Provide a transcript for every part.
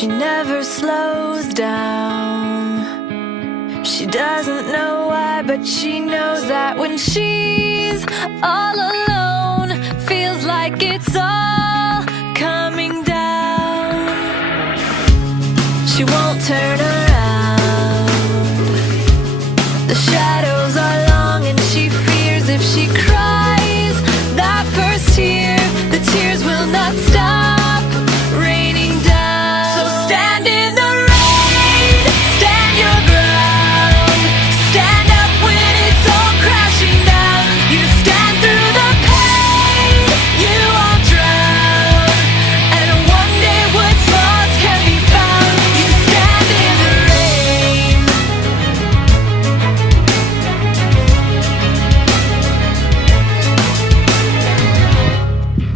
She never slows down. She doesn't know why, but she knows that when she's all alone, feels like it's all coming down. She won't turn around. The shadows are long and she fears if she cries that first tear, the tears will not stop raining down. So stand in the rain, stand your ground, stand up when it's all crashing down. You stand through the pain, you won't drown, and one day what's lost can be found. You stand in the rain.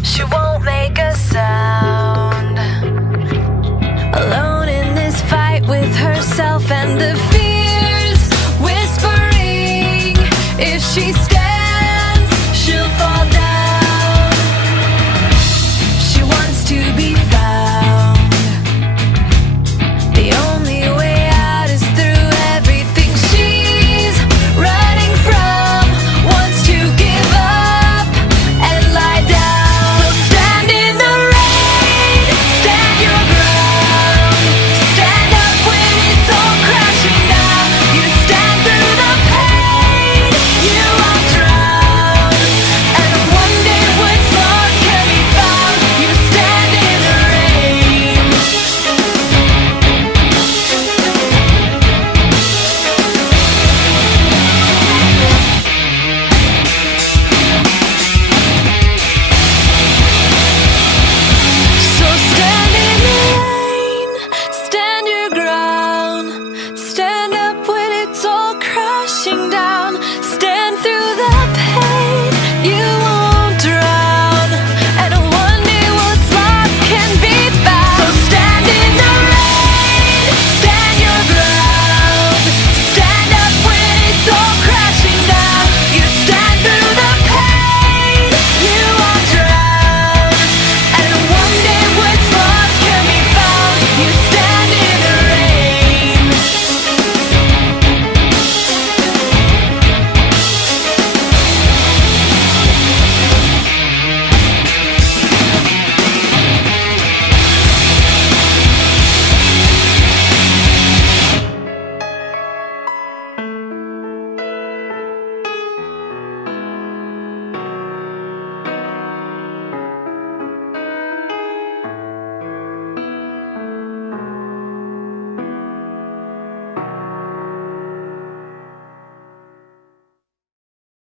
She won't make a sound, alone in this fight with herself and the fears whispering if she stays.